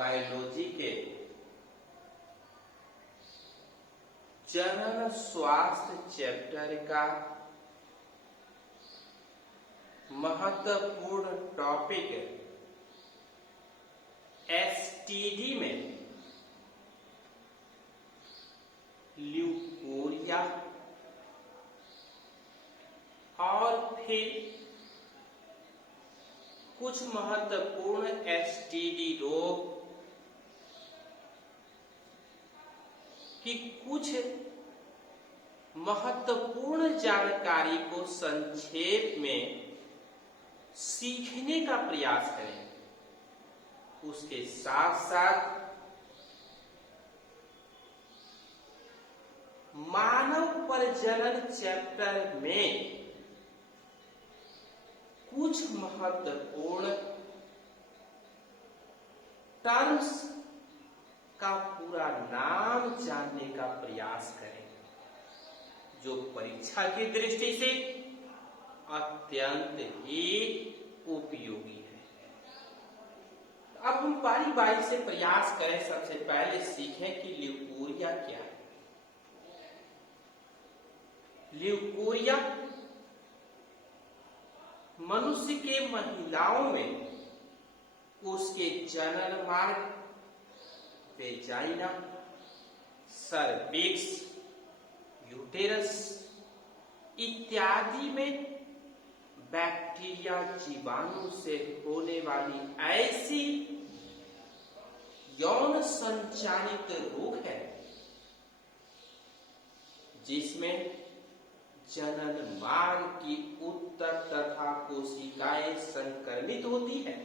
Biology के जनन स्वास्थ्य चैप्टर का महत्वपूर्ण टॉपिक एसटीडी में ल्यूकोरिया और फिर कुछ महत्वपूर्ण एसटीडी रोग की कुछ महत्वपूर्ण जानकारी को संक्षेप में सीखने का प्रयास करें। उसके साथ साथ मानव प्रजनन चैप्टर में कुछ महत्वपूर्ण टर्म्स का पूरा नाम जानने का प्रयास करें, जो परीक्षा की दृष्टि से अत्यंत ही उपयोगी है। अब हम बारी बारी से प्रयास करें। सबसे पहले सीखें कि ल्यूकोरिया क्या है। ल्यूकोरिया मनुष्य के महिलाओं में उसके जनन मार्ग, वेजाइना, सर्विक्स, यूटेरस इत्यादि में बैक्टीरिया जीवाणु से होने वाली ऐसी यौन संचालित रोग है जिसमें जनन मार्ग की उत्तर तथा कोशिकाएं संक्रमित होती है।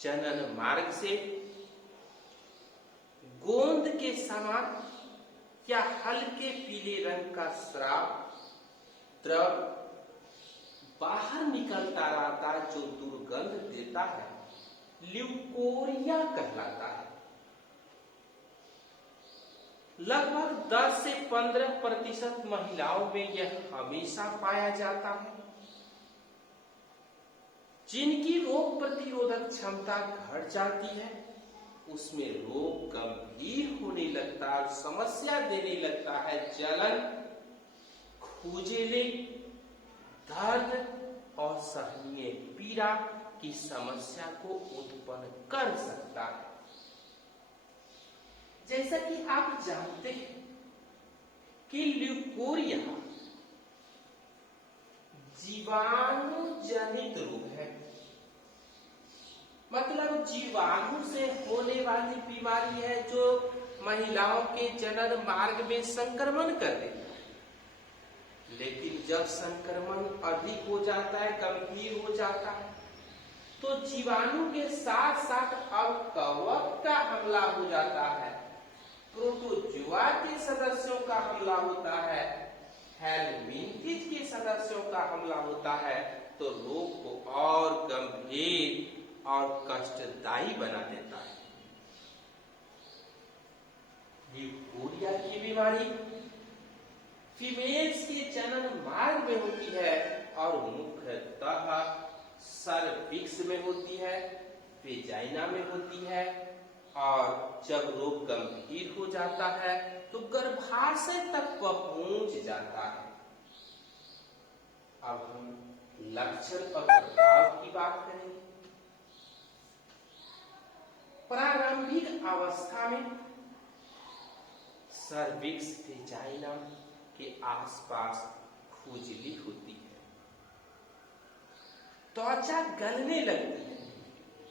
जनन मार्ग से गोंद के समान या हल्के पीले रंग का स्राव द्रव बाहर निकलता रहता है, जो दुर्गंध देता है, ल्यूकोरिया कहलाता है। लगभग 10 से 15% महिलाओं में यह हमेशा पाया जाता है। जिनकी रोग प्रतिरोधक क्षमता घट जाती है, उसमें रोग गंभीर होने लगता है, समस्या देने लगता है। जलन, खुजली, दर्द और सहनीय पीड़ा की समस्या को उत्पन्न कर सकता है। जैसा कि आप जानते हैं कि ल्यूकोरिया जीवाणु जनित रोग है, मतलब जीवाणु से होने वाली बीमारी है जो महिलाओं के जनन मार्ग में संक्रमण कर देता है। लेकिन जब संक्रमण अधिक हो जाता है, गंभीर हो जाता है, तो जीवाणु के साथ साथ अब कवक का हमला हो जाता है, प्रोटोजुआ के सदस्यों का हमला होता है, हेलमिंथिस के सदस्यों का हमला होता है, तो रोग को और गंभीर और कष्टदायी बना देता है। ल्यूकोरिया की बीमारी फीमेल्स के जनन मार्ग में होती है और मुख्यतः सर्विक्स में होती है, वेजाइना में होती है, और जब रोग गंभीर हो जाता है तो गर्भाशय तक पहुंच जाता है। अब हम लक्षण और प्रभाव की बात करेंगे। प्रारंभिक अवस्था में सर्विक्स, वेजाइना के आसपास खुजली होती है, त्वचा गलने लगती है,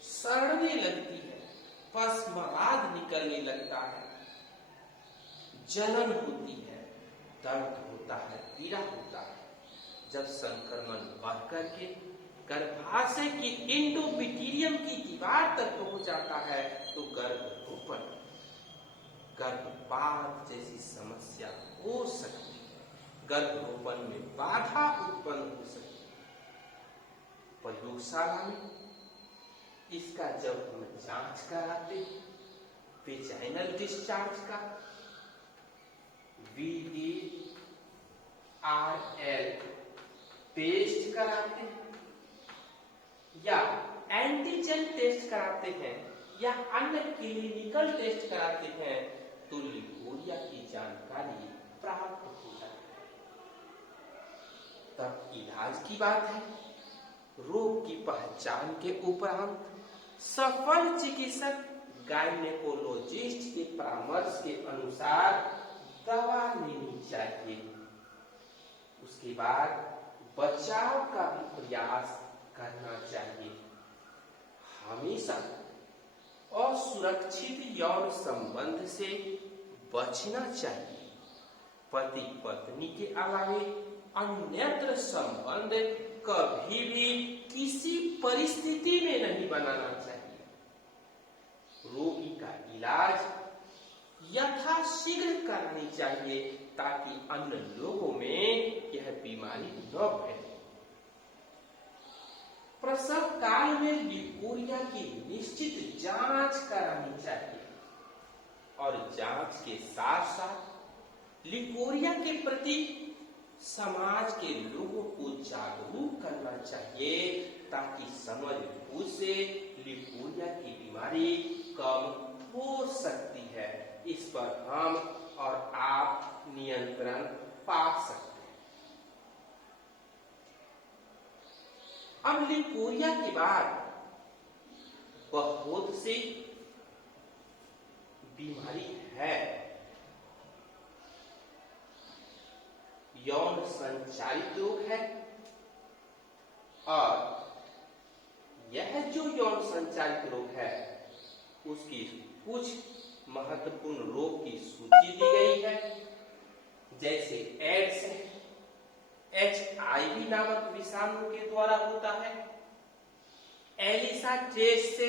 सड़ने लगती है, पसमराद निकलने लगता है, जलन होती है, दर्द होता है, पीड़ा होता है। जब संक्रमण बढ़ करके गर्भाशय की एंडोमेट्रियम की दीवार तक पहुंच जाता है तो गर्भरोपण, गर्भपात जैसी समस्या हो सकती है, गर्भरोपण में बाधा उत्पन्न हो सकती है। प्रयोगशाला में इसका जब हम जांच कराते हैं, वेजाइनल डिस्चार्ज का VDRL टेस्ट कराते हैं या एंटीजन टेस्ट कराते हैं या अन्य क्लिनिकल टेस्ट कराते हैं तो लिकोरिया की जानकारी प्राप्त हो जाती है। तब इलाज की बात है। रोग की पहचान के उपरांत सफल चिकित्सक गायनेकोलॉजिस्ट के परामर्श के अनुसार दवा लेनी चाहिए। उसके बाद बचाव का भी प्रयास करना चाहिए। हमेशा असुरक्षित यौन संबंध से बचना चाहिए। पति पत्नी के अलावे अन्यत्र संबंध कभी भी किसी परिस्थिति में नहीं बनाना चाहिए। रोगी का इलाज यथाशीघ्र करनी चाहिए ताकि अन्य लोगों में यह बीमारी न फैले। प्रसव काल में लिकोरिया की निश्चित जांच करानी चाहिए और जांच के साथ साथ लिकोरिया के प्रति समाज के लोगों को जागरूक करना चाहिए ताकि समझ बूझ से लिकोरिया की बीमारी कम हो सकती है। इस पर हम और आप नियंत्रण पा सकते हैं। अब लिकोरिया के बाद बहुत सी बीमारी है। यौन संचारित रोग है और यह जो यौन संचारित रोग है उसकी कुछ महत्वपूर्ण रोग की सूची दी गई है, जैसे एड्स है, HIV नामक विषाणु के द्वारा होता है। एलिसा टेस्ट से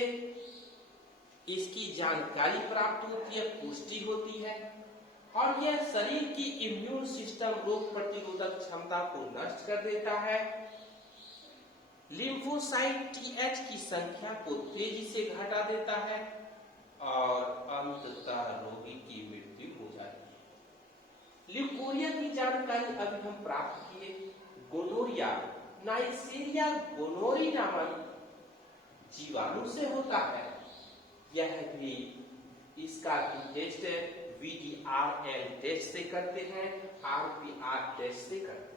इसकी जानकारी प्राप्त होती है, पुष्टि होती है और यह शरीर की इम्यून सिस्टम रोग प्रतिरोधक क्षमता को नष्ट कर देता है। लिम्फोसाइट TH की संख्या को तेजी से घटा देता है और अंततः रोगी की मृत्यु हो जाती है। लिकोरिया की जानकारी अभी हम प्राप्त किए। गोनोरिया नाइसेरिया गोनोरी नामक जीवाणु से होता है। यह भी इसका टेस्ट VDRL टेस्ट से करते हैं, RPR टेस्ट से करते हैं।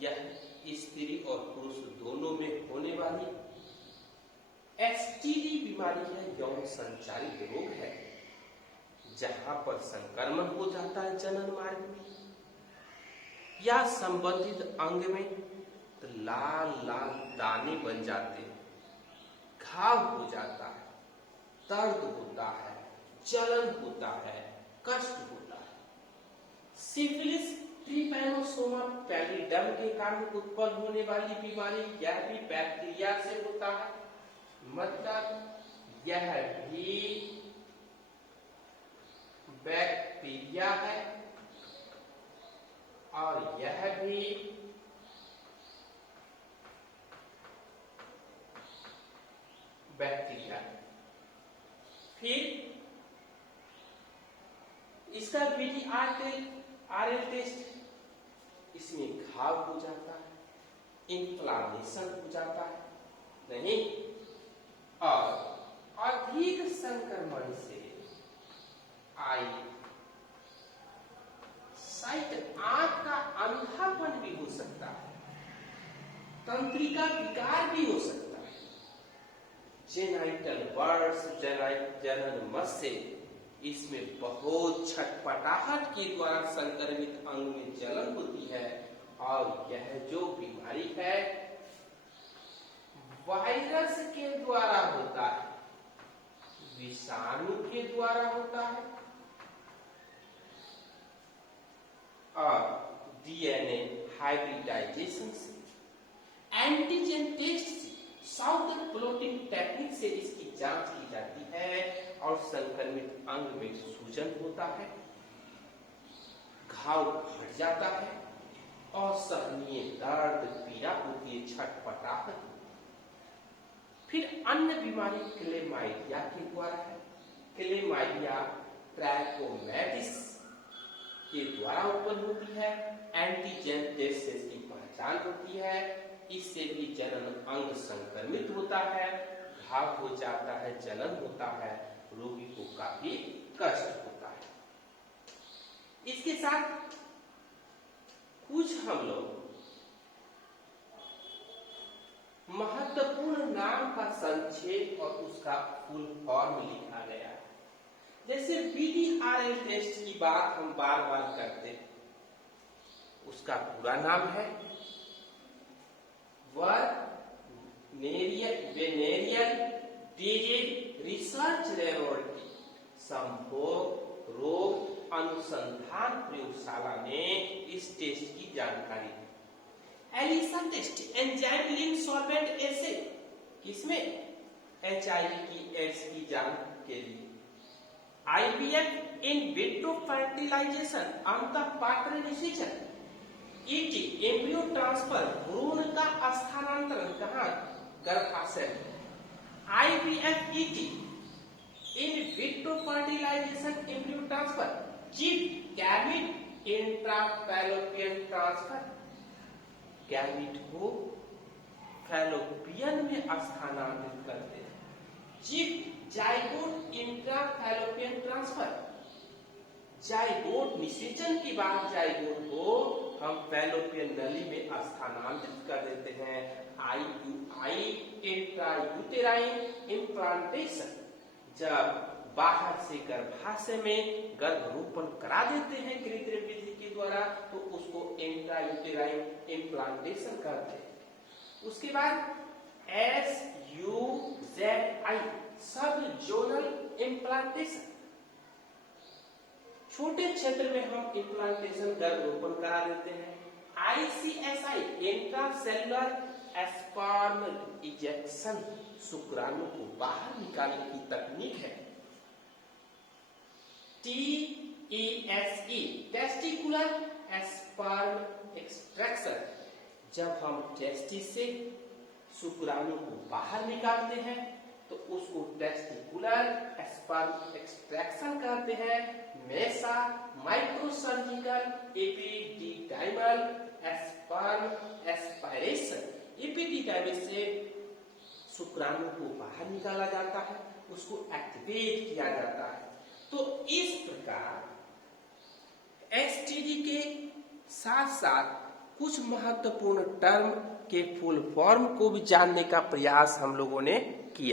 यह स्त्री और पुरुष दोनों में होने वाली STD बीमारी है, यौन संचारित रोग है, जहां पर संक्रमण हो जाता है जनन मार्ग में या संबंधित अंग में, तो लाल लाल दाने बन जाते हैं, घाव हो जाता है, दर्द होता है, जलन होता है, कष्ट होता है। सिफिलिस ट्रिपैनोसोमा पैलिडम के कारण उत्पन्न होने वाली बीमारी, यह भी बैक्टीरिया से होता है। मतलब यह भी बैक्टीरिया है और यह भी बैक्टीरिया है। फिर इसका VDRL टेस्ट, इसमें घाव हो जाता है, इन्फ्लामेशन हो जाता है नहीं, और अधिक संक्रमण से आई साइट आंख का अंधापन भी हो सकता है, तंत्रिका विकार भी हो सकता है, जेनाइटल बर्ड्स जनन मस से इसमें बहुत छटपटाहट के द्वारा संक्रमित अंग में जलन होती है और यह जो बीमारी है वायरस के द्वारा होता है, विषाणु के द्वारा होता है और DNA हाइब्रिडाइजेशन से, एंटीजन टेस्ट से, साउदर्न ब्लोटिंग टेक्निक से इसकी जांच की जाती है और संक्रमित अंग में सूजन होता है, घाव फट जाता है, असहनीय दर्द पीड़ा होती है, छटपटाहट होती है। फिर अन्य बीमारी क्लेमाइडिया के द्वारा है। क्लेमाइडिया ट्रैकोमैटिस के द्वारा उत्पन्न होती है। एंटीजन टेस्ट से इसकी पहचान होती है इससे भी जनन अंग संक्रमित होता है, घाव हो जाता है, जलन होता है, रोगी को काफी कष्ट होता है। इसके साथ कुछ हम लोग महत्वपूर्ण नाम का संक्षेप और उसका फुल फॉर्म लिखा गया है। जैसे BDRL टेस्ट की बात हम बार बार करते हैं, उसका पूरा नाम है वेनेरियल डिजीज रिसर्च लेबोरेटरी, संभोग रोग अनुसंधान प्रयोगशाला में इस टेस्ट की जानकारी है। ELISA test enzyme link solvent acid, किसमें? HIV की एड्स की जांच के लिए। IVF इन विट्रो फर्टिलाइजेशन, अंतःपात्र निषेचन। ET एम्ब्रियो ट्रांसफर, भ्रूण का स्थानांतरण कहाँ? गर्भाशय। IVF ET in vitro fertilisation embryo transfer. चिप गैमिट इंट्राफैलोपियन ट्रांसफर, गैमिट को फैलोपियन में स्थानांतरित करते हैं। चिप जाइगोट इंट्राफैलोपियन ट्रांसफर, जाइगोट निषेचन के बाद जाइगोट को हम फैलोपियन नली में स्थानांतरित कर देते हैं। IUI इंट्रायूटेराइन इम्प्लांटेशन, जब बाहर से गर्भाशय में गर्भरोपण करा देते हैं कृत्रिम विधि के द्वारा, तो उसको इंट्रायूटेराइन इम्प्लांटेशन कहते हैं। उसके बाद SUZI सब जोनल इम्प्लांटेशन, छोटे क्षेत्र में हम इम्प्लांटेशन गर्भरोपण करा देते हैं। ICSI इंट्रासेलुलर स्पर्म इजेक्शन, शुक्राणु को बाहर निकालने की तकनीक है। TESE टेस्टिकुलर स्पर्म एक्सट्रैक्शन, जब हम टेस्टिस से शुक्राणु को बाहर निकालते हैं तो उसको टेस्टिकुलर स्पर्म एक्सट्रैक्शन कहते हैं। मेसा माइक्रोसर्जिकल एपिडिडाइमल स्पर्म एस्पायरेशन, एपिडिडाइमल से शुक्राणु को बाहर निकाला जाता है, उसको एक्टिवेट किया जाता है। तो इस प्रकार STD के साथ साथ कुछ महत्वपूर्ण टर्म के फुल फॉर्म को भी जानने का प्रयास हम लोगों ने